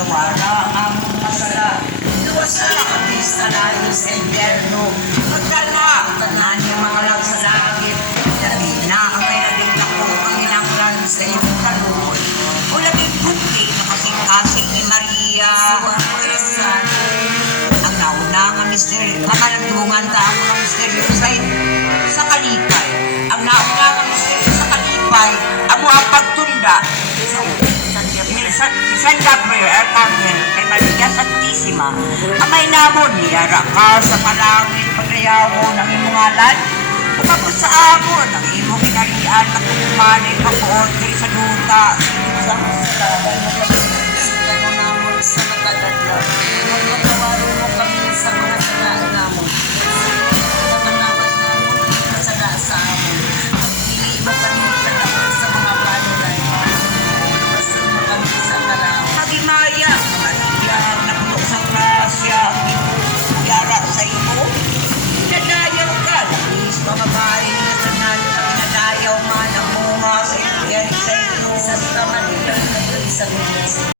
Tawara ang masala. Luwas na kami sa layo sa impyerno. Magkala, tanan yung mga lang sa langit. Labi na ang may labing ako, ang inanglan sa iyong kaluoy. O labing puti na kasing-kasing ni Maria. Ang nauna nga misteryo, kamalandungan ta ang mga misteryo sa kalipay. Ang nauna nga misteryo sa kalipay, ang mga pagtunda San Gabriel Arcangel kay Maria Santissima, amay namon niya ka sa palangit paglayawo ng imong ngalan, umabot sa amon ang imong kinalian at kumanin kapuot kay sa duta sa namon sa mataganda. Magpatawarin mo kami sa mga salaan namon. Pagkatapos namon, masala sa amon. Pili mo kami sa tapos sa mga panulan. Maya, Maria, napuno sa grasya, yara sa iyo. Pinadayaw ka, langis mga bahay na tanan, pinadayaw man ang mga sa iyo, sa iyo, sa Manila, sa